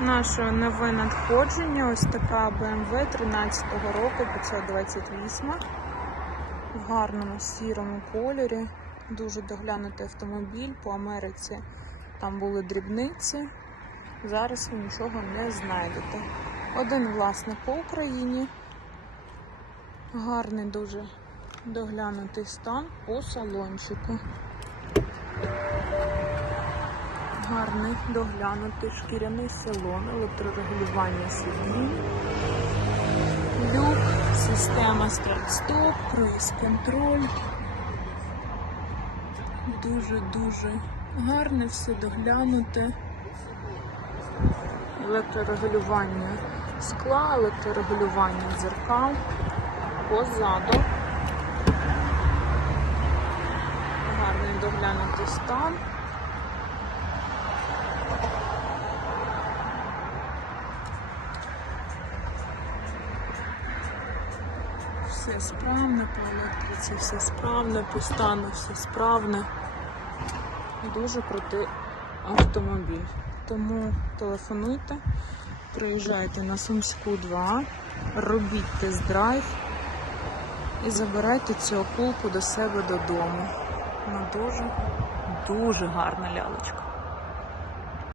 Наше нове надходження. Ось така BMW 13-го року 528 в гарному сірому кольорі. Дуже доглянутий автомобіль по Америці. Там були дрібниці. Зараз ви нічого не знайдете. Один власник по Україні. Гарний дуже доглянутий стан по салончику. Гарний доглянутий шкіряний салон, електрорегулювання сидінь, люк, система старт-стоп, круїз-контроль. Дуже-дуже гарне все доглянуте. Електрорегулювання скла, електрорегулювання дзеркал позаду. Гарний доглянутий стан. Все справне по електриці, все справне, по стану все справне. Дуже крутий автомобіль. Тому телефонуйте, приїжджайте на Сумську 2, робіть тест-драйв і забирайте цю акулку до себе додому. Вона дуже, дуже гарна лялечка.